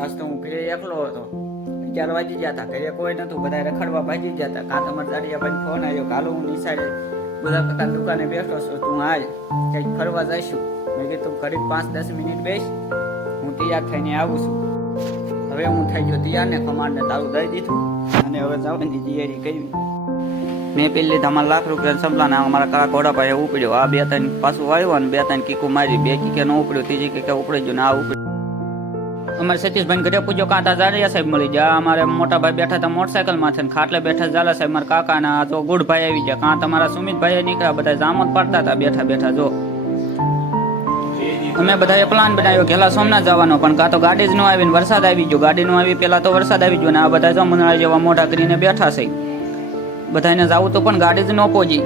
આજ તો હું ઘરે એકલો હતો. 11 વાગી ગયા હતા. ઘરે કોઈ નતું, બધા રખડવા ભાગી ગયા હતા. કાં તમારા દાડિયાભાઈ ફોન આવ્યો, હાલો હું નિશાળે બધા કાકા દુકાને બેઠો છું, તું આજ કંઈક ફરવા જઈશું. મેં કીધું ઘડીક 5-10 મિનિટ બેસ, હું તૈયાર થઈને આવું છું. હવે હું થઈ ગયો તૈયાર ને કમાન્ડને તારું દઈ દીધું અને હવે જવાની તૈયારી કરી. મેં પેલી તમારા લાખ રૂપિયા સંપલા ને અમારા કાળા ઘોડા પાસે ઉપડ્યો. આ 2-3 પાછું આવ્યો અને 2-3 કીકું મારી. 2 કીકે ન ઉપડ્યો, ત્રીજી કીકે ઉપડી ગયો ને આ ઉપડ્યો. અમારે સતીશભાઈ ઘરે પૂછ્યો, કાંતા જાડિયા સાહેબ મળી ગયા. અમારે મોટા ભાઈ બેઠા હતા મોટરસાયકલ માંથી, ખાટલે બેઠા ઝાલા સાહેબ મારા કાકા ના તો ગુડભાઈ આવી ગયા. કાં તમારા સુમિતભાઈ નીકળ્યા, બધા જામત પાડતા હતા બેઠા બેઠા. જો અમે બધાએ પ્લાન બનાવ્યો ઘેલા સોમનાથ જવાનો, પણ કાં તો ગાડી જ ન આવી ને વરસાદ આવી ગયો. ગાડી નો આવી પેલા તો વરસાદ આવી ગયો ને આ બધા જમણા જેવા મોઢા કરીને બેઠા છે. બધાને જવું તો પણ ગાડી જ ન પહોંચી.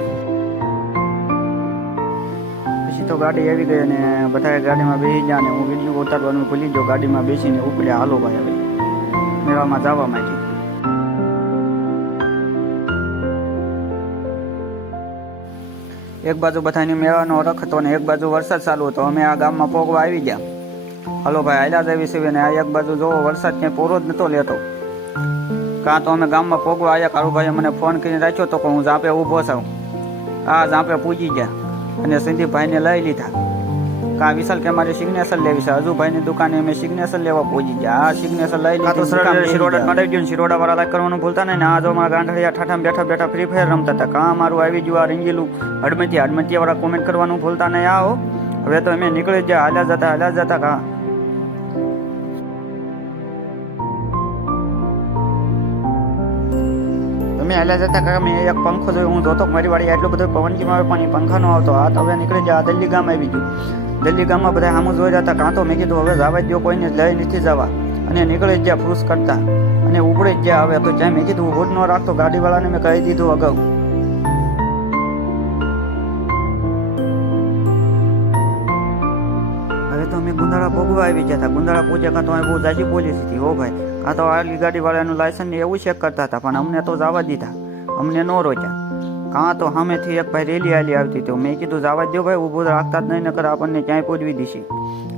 પછી તો ગાડી આવી ગઈ અને બધા ગાડીમાં બેસી ગયા ને હું વિડીયો ઉતારવાનું ભૂલી ગયો. ગાડીમાં બેસીને ઉપડ્યા. હાલો ભાઈ હવે મેળામાં જવા માંગી. એક બાજુ બધાની મેળાનો રખ હતો ને એક બાજુ વરસાદ ચાલુ હતો. અમે આ ગામમાં પોગવા આવી ગયા. હાલો ભાઈ હાલ્યા જ આવી છે ને આ એક બાજુ જોવો વરસાદ ક્યાંય પૂરો જ નતો લેતો. કાં તો અમે ગામમાં પોગવા આવ્યા. કાળુભાઈએ મને ફોન કરીને રાખ્યો તો કે હું ઝાંપે ઊભો છું. આ ઝાંપે પૂજી ગયા અને સંદીપભાઈને લઈ લીધા. કાં વિશાલ કે મારે સિગ્નેચર લેવી છે. હજુભાઈની દુકાને અમે સિગ્નેચર લેવા પહોંચી ગયા. આ સિગ્નેચર લઈ લીધું. શિરોડા માટે ગયું. શિરોડા વાળા લાઈક કરવાનું ભૂલતા નહીં. આ જો મારા ગાંઠડિયા ઠાઠામાં બેઠા બેઠા ફ્રી ફાયર રમતા હતા. કાં મારું આવી ગયું આ રંગીલું હડમતિયા વાળા કોમેન્ટ કરવાનું ભૂલતા નહીં. આવો હવે તો અમે નીકળી ગયા. હાલ્યા જતા કાં હાલ્યા જતા કાકા મેં એક પંખો જોયો. હું જોતો મારી વાડી એટલો બધો પવનજીમાં આવે પણ એ પંખા નો આવતો. આ તો હવે નીકળી જાય. દિલ્હી ગામ આવી ગયું. દિલ્હી ગામમાં બધા સામું જોઈ જતા. કાં તો મેં કીધું હવે જવા દો, કોઈને લઈ નથી જવા. અને નીકળી જ ગયા ફ્રૂસ કરતા અને ઉપડી જ ગયા. હવે તો જ્યાં મેં કીધું ઉભો જ ન રાખતો. ગાડીવાળાને મેં કહી દીધું અગાઉ. હવે તો અમે ગુંદાળા ભોગવા આવી ગયા હતા. ગુંદાળા પૂજ્યા. કાં તો અમે બહુ જાજી પોલીસ હતી હો ભાઈ. કાં તો આગલી ગાડીવાળાનું લાયસન્સ એવું ચેક કરતા હતા પણ અમને તો જવા દીધા. અમને ન રોક્યા. કાં તો સામેથી એક ભાઈ રેલી આલી આવતી હતી. મેં કીધું જવા દો ભાઈ, ઊભું રાખતા જ નહીં નકર આપણને ક્યાંય પૂજવી દીધી.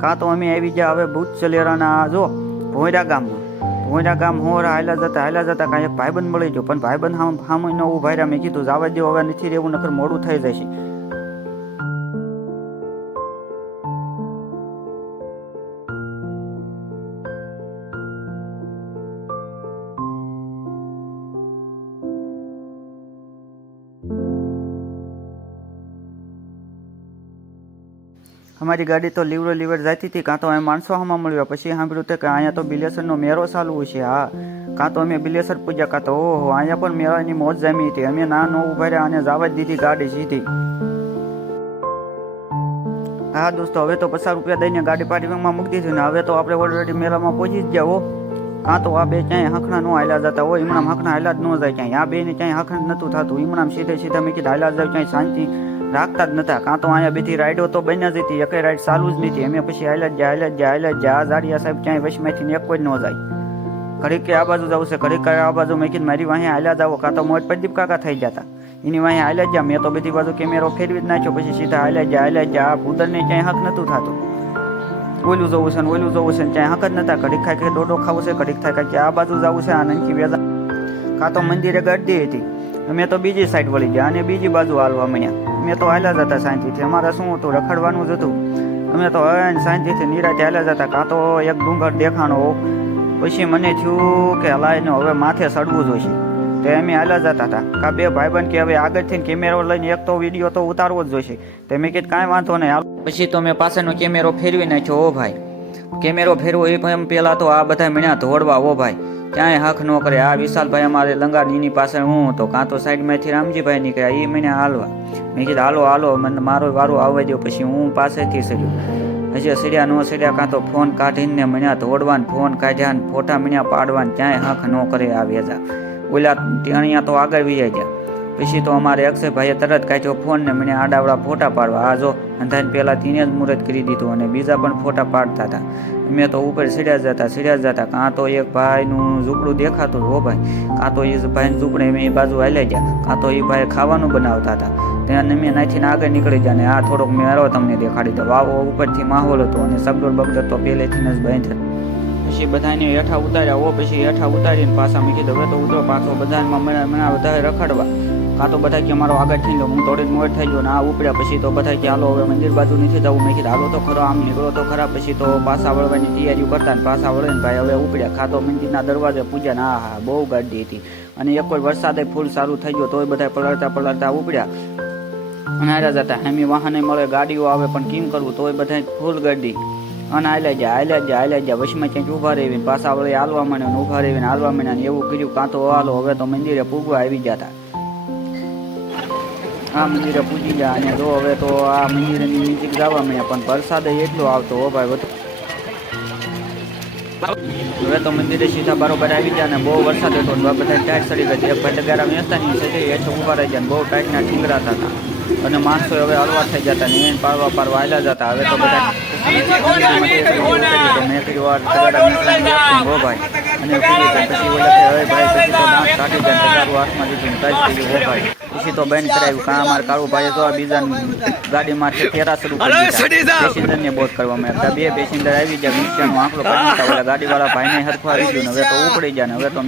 કાં તો અમે આવી ગયા હવે ભૂત ચલેરાના જો ભોંયરા ગામમાં. ભોંયરા ગામ હોરા હાલ્યા જતા કાંઈ એક ભાઈબંધ મળી ગયો પણ ભાઈબંધ સામે ન ઉભા રહ્યા. મેં કીધું જવા દો હવે નથી રહેવું નકર મોડું થઈ જશે. અમારી ગાડી તો લીવર જતી હતી. કાં તો અમે માણસો આમાં મળ્યા. પછી સાંભળ્યું કે અહીંયા તો બિલેસરનો મેળો ચાલુ છે. હા કાં તો અમે બિલેસર પૂજ્યા. કાં તો ઓહો અહીંયા પણ મેળાની મોજ જામી હતી. અમે ના ન ઉભા રહ્યા અને જવા જ દીધી ગાડી સીધી. હા દોસ્તો હવે તો 50 રૂપિયા દઈને ગાડી પાર્કિંગમાં મૂકી દીધી ને હવે તો આપણે ઓલરેડી મેળામાં પહોંચી જ ગયા હો. કાં તો આ બે ક્યાંય હખણા ન હાલ્યા જતા હોય. ઈમણામ હખણા હાલ્યા જ ન જાય ક્યાંય. આ બે ને ક્યાંય હખણ નતું થતું. ઈમણામ સીધા મેં કીધું હાલ્યા જાય ક્યાંય શાંતિ રાખતા જ નતા. કાં તો અહીંયા બધી રાઈડો તો બન્યા જ હતી. એકે રાઈડ ચાલુ જ નથી. અમે પછી હાલ્યા જ આ જાડિયા સાહેબ ક્યાંય વચમાંથી એક જ ન જાય. ઘડીક કે આ બાજુ જવું છે, ઘડીક આ બાજુ. મેં કીધું મારી વાંહે હાલ્યા જાવ. કાં તો મોજ પ્રદીપ કાકા થઈ જતા. એની વાંહે હાલ્યા જ. મેં તો બધી બાજુ કેમેરો ફેરવી જ નાખ્યો. પછી સીધા હાલ્યા જ. આ ભૂદરને ક્યાંય હક નતું થતું. ઓલું જવું છે ને ઓલું જવું છે ને ક્યાંય હક જ નતા. ઘડીક ખાય કે ડોડો ખાવું છે, ઘડીક થાય કે આ બાજુ જવું છે. આ નંકી વેજા કાં તો મંદિરે ગરદી હતી. અમે તો બીજી સાઈડ વળી ગયા અને બીજી બાજુ હાલવા મળ્યા. અમે તો હાલ્યા જતા શાંતિથી. અમારે શું હતું રખડવાનું જ હતું. અમે તો હવે શાંતિથી નિરાતે હાલ્યા જતા. કાં તો એક ડુંગર દેખાણો. પછી મને થયું કે હલાઈને હવે માથે ચડવું જોઈશે. તો અમે હાલ્યા જતા હતા. કાં બે ભાઈબંધ કે હવે આગળથી કેમેરો લઈને એક તો વિડીયો તો ઉતારવો જ જોઈશે. તો મેં કીધું કાંઈ વાંધો નહીં હાલ. પછી તો મેં પાછળનો કેમેરો ફેરવી નાખ્યો. ઓ ભાઈ કેમેરો ફેરવો એ પહેલાં તો આ બધા મીણ્યા ધોડવા. ઓ ભાઈ ક્યાંય હક ન કરે. આ વિશાલભાઈ અમારે લંગાડીની પાસે હું હતો. કાં તો સાઈડમાંથી રામજીભાઈ નીકળ્યા. એ મને હાલવા. મેં કીધું હાલો મને મારો વારો આવવા દો. પછી હું પાસેથી સડ્યો. હજી સડ્યા ન સડ્યા. કાં તો ફોન કાઢીને મળ્યા ધોડવાન. ફોન કાઢ્યા ને ફોટા મળ્યા પાડવાન. ક્યાંય હક ન કરે આ વેજા. ઓલા ત્યાં તો આગળ વી ગયા. પછી તો અમારે અક્ષયભાઈએ તરત કાઢ્યો ફોન ને મને આડાવડા ફોટા પાડવા. આ જો અંધાને પહેલાં તેને જ મુહૂર્ત કરી દીધું અને બીજા પણ ફોટા પાડતા હતા. મેં તો ઉપર સીડ્યા જતા. કાં તો એક ભાઈનું ઝૂંપડું દેખાતું હો ભાઈ. કાં તો એ ભાઈનું ઝૂંપડે મેં એ બાજુ હાલ્યા ગયા. કાં તો એ ભાઈ ખાવાનું બનાવતા હતા. ત્યાં મેં નાખીને આગળ નીકળી ગયા ને આ થોડોક મેળો તમને દેખાડી દો. વાવો ઉપરથી માહોલ હતો અને સગડોળ બગડોળ તો પહેલેથી જ બંધ હતો. પછી પછી બધાને હેઠા ઉતાર્યા હો, પછી હેઠા ઉતારીને પાછા મેં કીધું હવે તો ઉતરો પાછો બધામાં મને બધા રખડવા, કાં તો બધા કે મારો આગળ થઈ ગયો, હું થોડીક મોડ થઈ ગયો ને આ ઉપડ્યા. પછી તો બધા કે હાલો હવે મંદિર બાજુ નથી જવું. મેં કીધું હાલો તો ખરો, આમ નીકળો તો ખરા. પછી તો પાછા વળવાની તૈયારીઓ કરતા ને પાછા વળે ને ભાઈ હવે ઉપડ્યા. ખાતો મંદિરના દરવાજે પૂજ્યા ને હા બહુ ગાડી હતી. અને એક કોઈ વરસાદે ફૂલ સારું થઈ ગયો તોય બધા પલળતા ઉપડ્યા અને હાલ્યા જતા. હેમી વાહને મળે, ગાડીઓ આવે, પણ કેમ કરવું તોય બધા ફૂલ ગાડી અને હાલ્યા જાય. વચમાં ક્યાંક ઊભા રહેવી પાછા વળે હાલવા માંડ્યા ને ઊભા રહીને હાલવા માંડ્યા ને એવું કર્યું. કાં તો હાલો હવે તો મંદિરે પૂગવા આવી જતા. આ મંદિરે પૂજી ગયા અને જો હવે તો આ મંદિરની નજીક જવા માંડ્યા, પણ વરસાદ એટલો આવતો હો ભાઈ. હવે તો મંદિરે સીધા બરોબર આવી ગયા ને બહુ વરસાદ હતો, બધા ટાઈટ ચડી ગઈ. એક ભાઈ ગારા વ્યવસ્થાની છે હેઠ ઊભા રહી ગયા, બહુ ટાઈટના ઠીંગરાતા હતા અને માણસો હવે હલવા થઈ જતા ને એને પારવા હાલ્યા જતા. હવે તો બધા મેં કર્યું હો ભાઈ અને પછી હવે ભાઈ પછી તો દાંત કાઢી જાય તમારું હાથમાં દીધું ટાઈટ કર્યું હો ભાઈ. પછી તો બેન કરાવ્યું. કાં અમારે કાળું ભાઈ તો બીજા ગાડીમાં ફેરા શરૂ કરી દીધા. પેસેન્જરને બોધ કરવા માંડ્યા. બે પેસેન્જર આવી ગયા, મિક્સરનો આંકડો કરી દીધા. ગાડીવાળા ભાઈને હરખું આવી ગયું ને હવે તો ઉપડી ગયા ને હવે તો